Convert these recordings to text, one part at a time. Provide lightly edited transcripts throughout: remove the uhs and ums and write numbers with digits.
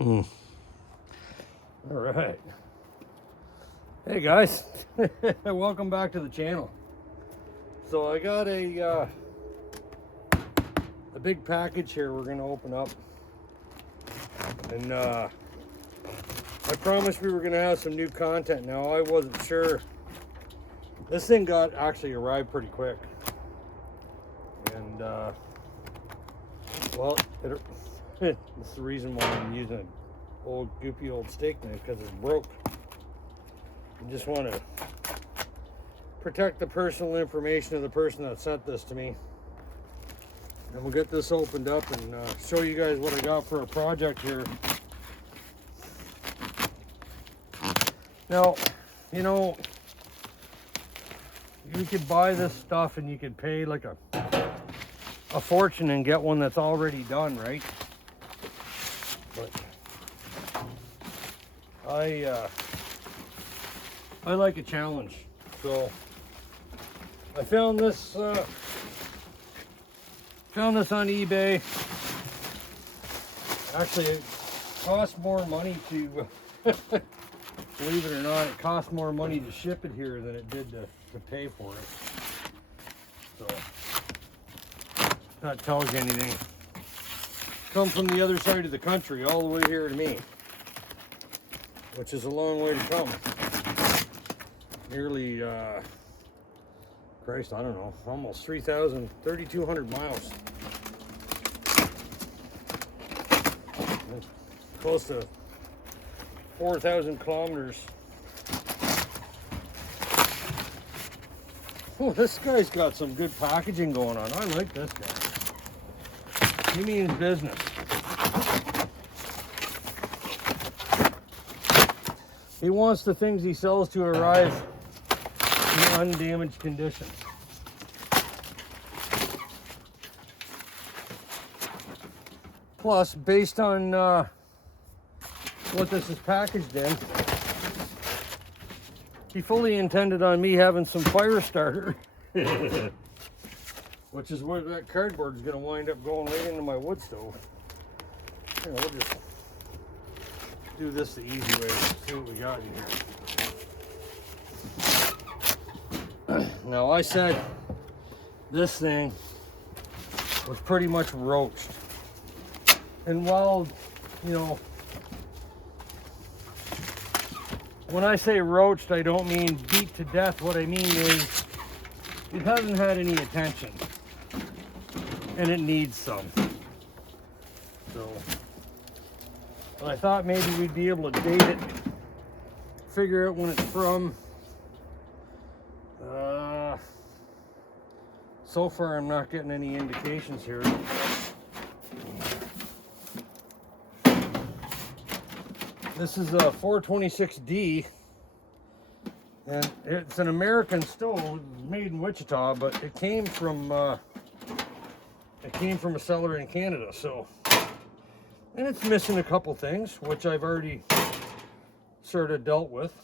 All right. Hey guys, welcome back to the channel. So I got a big package here we're gonna open up, and I promised we were gonna have some new content. Now I wasn't sure. This thing actually arrived pretty quick, and well, it's the reason why I'm using an old goopy old steak knife, because it's broke. I just want to protect the personal information of the person that sent this to me. And we'll get this opened up and show you guys what I got for a project here. Now, you know, you could buy this stuff and you could pay like a fortune and get one that's already done, right? But I like a challenge, so I found this on eBay. Actually, it costs more money to believe it or not, it costs more money to ship it here than it did to pay for it. So that tells you anything. Come from the other side of the country all the way here to me, which is a long way to come. Nearly, Christ, I don't know, almost 3,200 miles. Close to 4,000 kilometers. Oh, this guy's got some good packaging going on. I like this guy. He means business. He wants the things he sells to arrive in undamaged condition. Plus, based on what this is packaged in, he fully intended on me having some fire starter, which is where that cardboard is going to wind up going right into my wood stove. Here, we'll just do this the easy way. See what we got in here. Now, I said this thing was pretty much roached. And while, you know, when I say roached, I don't mean beat to death. What I mean is it hasn't had any attention, and it needs some. So I thought maybe we'd be able to date it, figure out when it's from. So far I'm not getting any indications here. This is a 426D, and it's an American stove made in Wichita, but it came from a seller in Canada. So, and it's missing a couple things, which I've already sort of dealt with.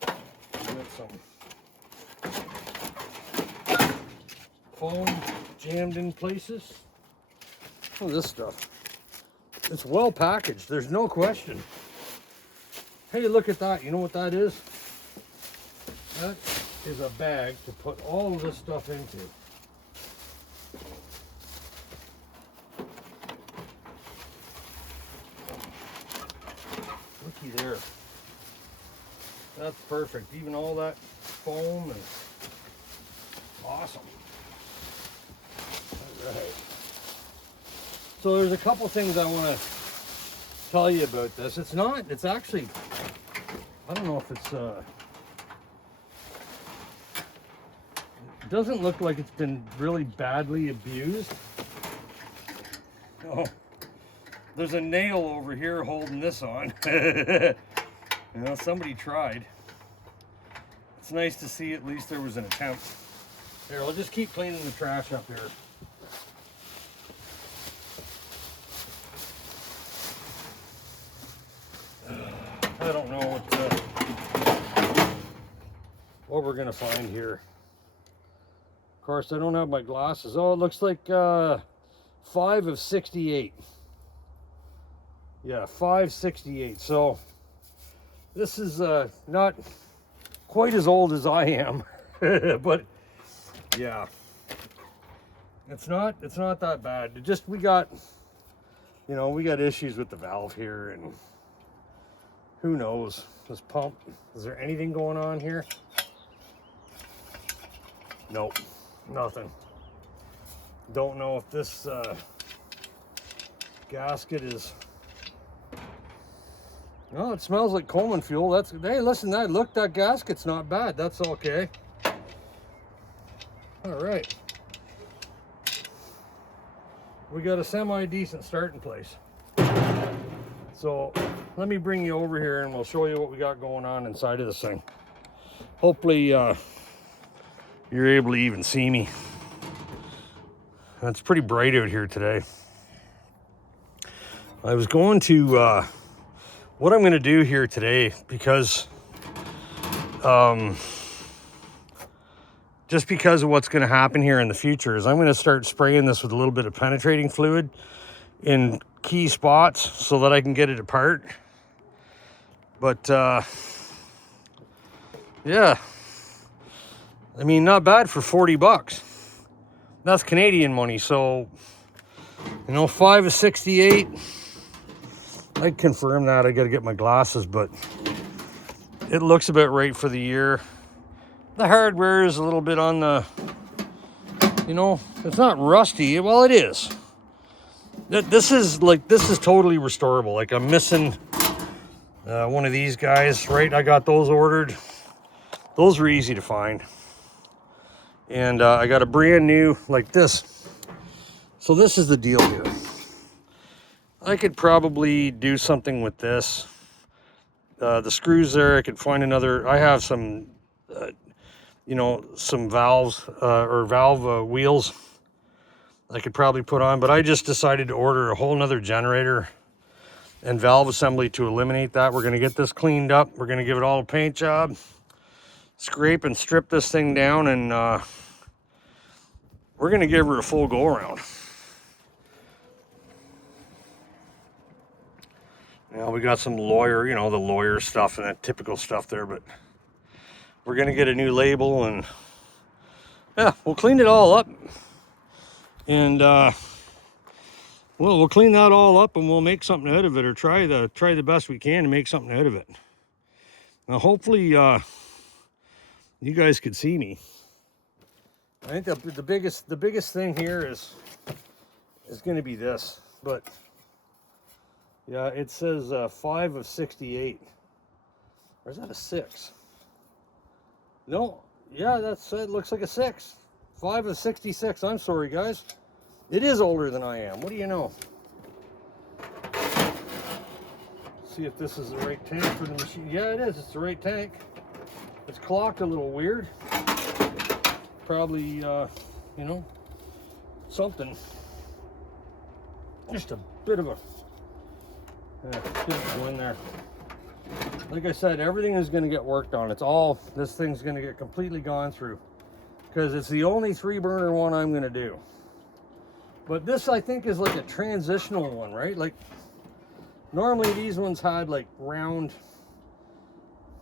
Got some foam jammed in places. Oh, this stuff. It's well packaged, there's no question. Hey, look at that. You know what that is? That is a bag to put all of this stuff into. Looky there. That's perfect. Even all that foam and awesome. All right. So there's a couple things I want to tell you about this. It's actually, I don't know if it's, it doesn't look like it's been really badly abused. Oh, there's a nail over here holding this on. You know, somebody tried. It's nice to see at least there was an attempt. Here, I'll just keep cleaning the trash up here. I don't know what we're gonna find here. Of course, I don't have my glasses. Oh, it looks like 5 of 68. Yeah, 568. So this is not quite as old as I am, but yeah, it's not that bad. It just, we got issues with the valve here, and who knows, this pump, is there anything going on here? Nope, nothing. Don't know if this gasket is, well, it smells like Coleman fuel. That's, hey, listen, that gasket's not bad. That's okay. All right. We got a semi-decent starting place. So let me bring you over here and we'll show you what we got going on inside of this thing. Hopefully you're able to even see me. It's pretty bright out here today. I was going to, what I'm going to do here today, because just because of what's going to happen here in the future, is I'm going to start spraying this with a little bit of penetrating fluid in key spots so that I can get it apart. But yeah, I mean, not bad for 40 bucks. That's Canadian money. So, 5 of 68. I'd confirm that. I got to get my glasses, but it looks about right for the year. The hardware is a little bit on the, it's not rusty. Well, it is. This is totally restorable. Like, I'm missing one of these guys, right? I got those ordered. Those were easy to find. And I got a brand new, like this. So this is the deal here. I could probably do something with this. The screws there, I could find another. I have some, some valves or valve wheels I could probably put on, but I just decided to order a whole nother generator and valve assembly to eliminate that. We're going to get this cleaned up. We're going to give it all a paint job, scrape and strip this thing down, and we're going to give her a full go around. We got some lawyer, the lawyer stuff and that typical stuff there, but we're going to get a new label, and yeah, we'll clean it all up. And we'll clean that all up and we'll make something out of it, or try the best we can to make something out of it. Now, hopefully you guys could see me. I think the biggest thing here is going to be this, but yeah, it says 5 of 68. Or is that a 6? No, yeah, it looks like a 6. 5 of 66. I'm sorry, guys. It is older than I am. What do you know? See if this is the right tank for the machine. Yeah, it is. It's the right tank. It's clocked a little weird. Probably, something. Just a bit of a... go in there. Like I said, everything is going to get worked on. This thing's going to get completely gone through, because it's the only 3-burner one I'm going to do. But this, I think, is like a transitional one, right? Like, normally these ones had like round,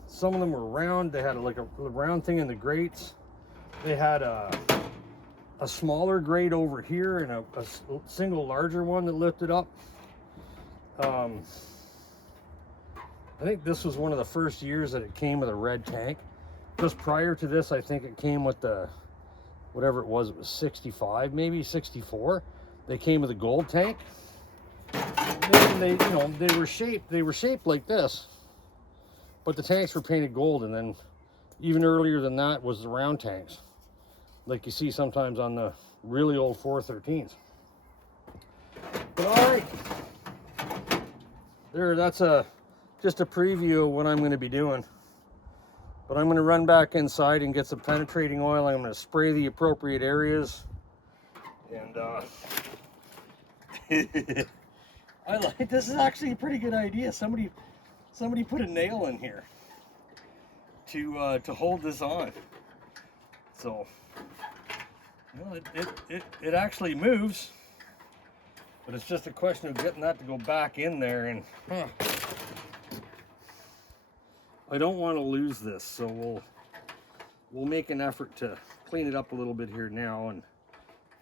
some of them were round. They had like a round thing in the grates. They had a smaller grate over here and a single larger one that lifted up. I think this was one of the first years that it came with a red tank. Just prior to this, I think it came with the, whatever it was 65, maybe 64. They came with a gold tank. And they were shaped like this, but the tanks were painted gold. And then even earlier than that was the round tanks, like you see sometimes on the really old 413s. But all right, that's just a preview of what I'm going to be doing. But I'm going to run back inside and get some penetrating oil. I'm going to spray the appropriate areas. And I like, this is actually a pretty good idea. Somebody put a nail in here to hold this on. So, well, it actually moves. But it's just a question of getting that to go back in there, and I don't want to lose this, so we'll make an effort to clean it up a little bit here now. And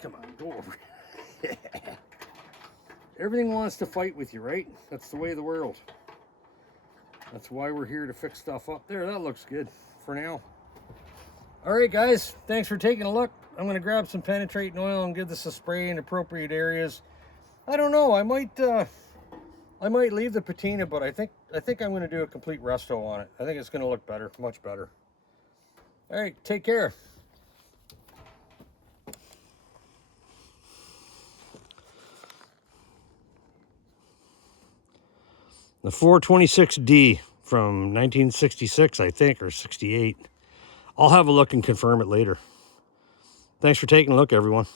come on, go over. Everything wants to fight with you, right? That's the way of the world. That's why we're here, to fix stuff up. There, that looks good for now. All right, guys, thanks for taking a look. I'm going to grab some penetrating oil and give this a spray in appropriate areas. I don't know, I might leave the patina, but I think I'm going to do a complete resto on it. I think it's going to look better, much better. All right, take care. The 426D from 1966, I think, or 68. I'll have a look and confirm it later. Thanks for taking a look, everyone.